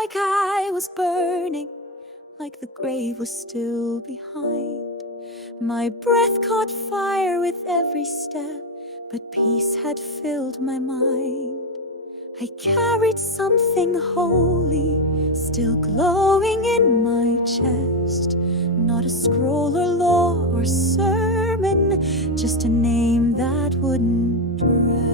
like I was burning, like the grave was still behind. My breath caught fire with every step, but peace had filled my mind. I carried something holy, still glowing in my chest. Not a scroll or law or sermon, just a name that wouldn't rest.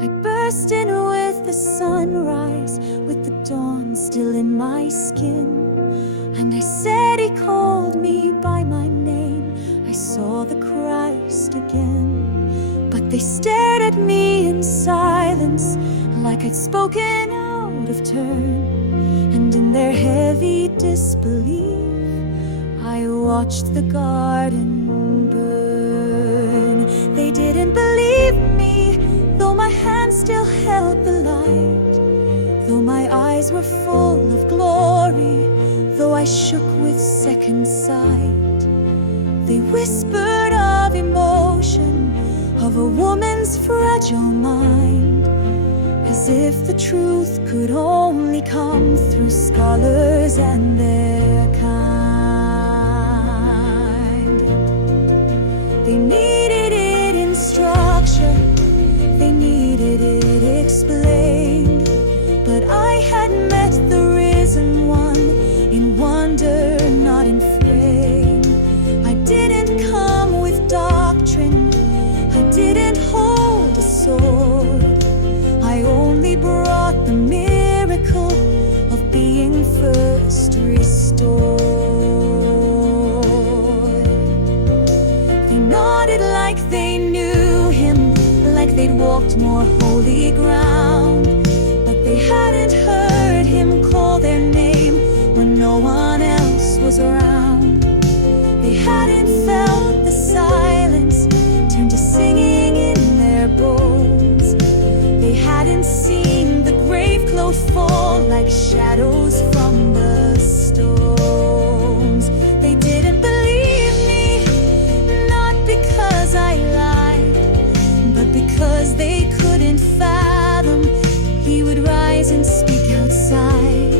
I burst in with the sunrise, with the dawn still in my skin. And I said he called me by my name. I saw the Christ again. But they stared at me in silence, like I'd spoken out of turn. And in their heavy disbelief, I watched the garden burn. They didn't believe me, though my hand still held the light, though my eyes were full of glory, though I shook with second sight. They whispered of emotion, of a woman's fragile mind, as if the truth could only come through scholars and their kind. They needed it in structure, they needed it explained, but I had met the risen one in wonder, not in fame. I didn't come with doctrine, I didn't hold a sword, I only brought the miracle of being first restored. They nodded like they knew him, like they'd walked more holy ground, but they hadn't heard him call their name when no one else was around. They hadn't felt the silence turn to singing in their bones. They hadn't seen the grave clothes fall like shadows from the stones. They didn't believe me, not because I lied, but because they couldn't fathom he would rise and speak outside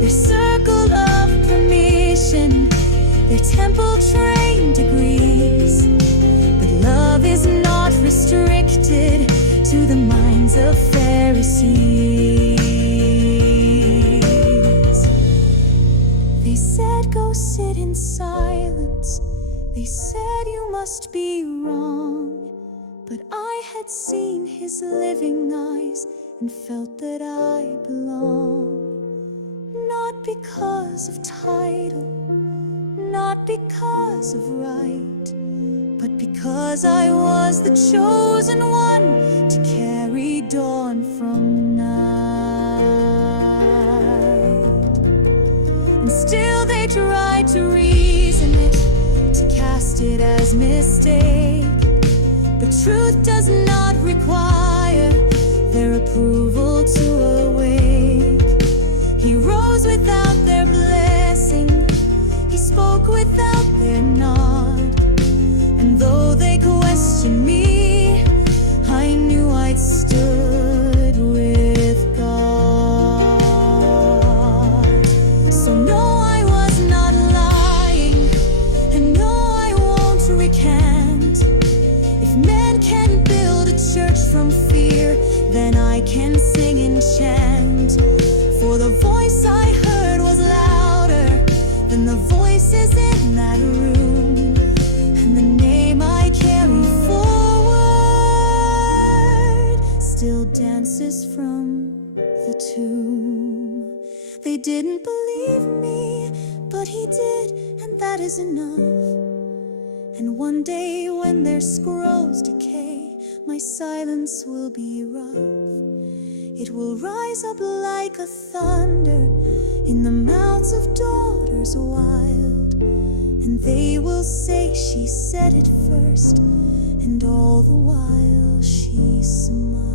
their circle of permission, their temple-trained degrees. But love is not restricted to the minds of Pharisees. They said, go sit in silence. They said, you must be wrong. But I had seen his living eyes and felt that I belong. Not because of title, not because of right, but because I was the chosen one to carry dawn from night. And still they tried to reason it, to cast it as mistake. But truth does not require their approval to awake. He rose without their blessing, he spoke without their nod. And though they questioned me, I knew I'd stood with God. So no, I was not lying, and no, I won't recant. If men can build a church from fear, then I can sing and chant. For the voice I heard was louder than the voices in that room, and the name I carry forward still dances from the tomb. They didn't believe me, but he did, and that is enough. And one day when their scrolls decay, my silence will be rough. It will rise up like a thunder in the mouths of daughters wild, and they will say she said it first, and all the while she smiled.